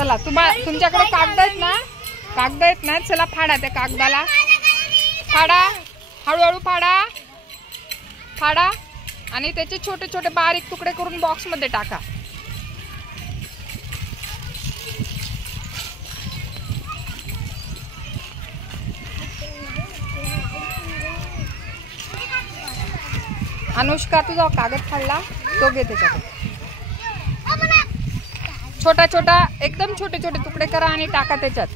चला तुमच्याकडे कागद आहेत ना, कागद आहेत ना, चला फाडा त्या कागदाला, फाडा हळूहळू फाडा फाडा आणि त्याचे छोटे छोटे बारीक तुकडे करून बॉक्स मध्ये टाका. अनुष्का तुझा कागद फाडला तो घे, त्याच्यात छोटा छोटा एकदम छोटे छोटे तुकडे करा आणि टाका त्याच्यात.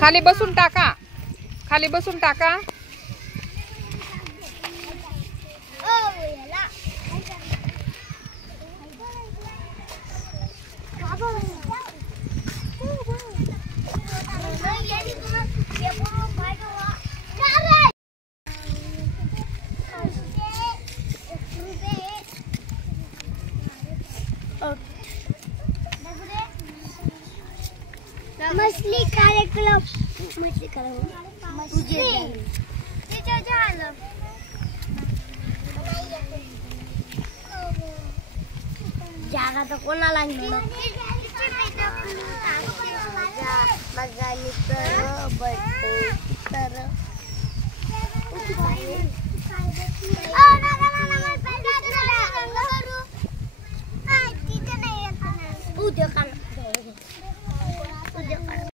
खाली बसून टाका, खाली बसून टाका. मछली काले क्लब मछली जागा तो कोणाला उद्या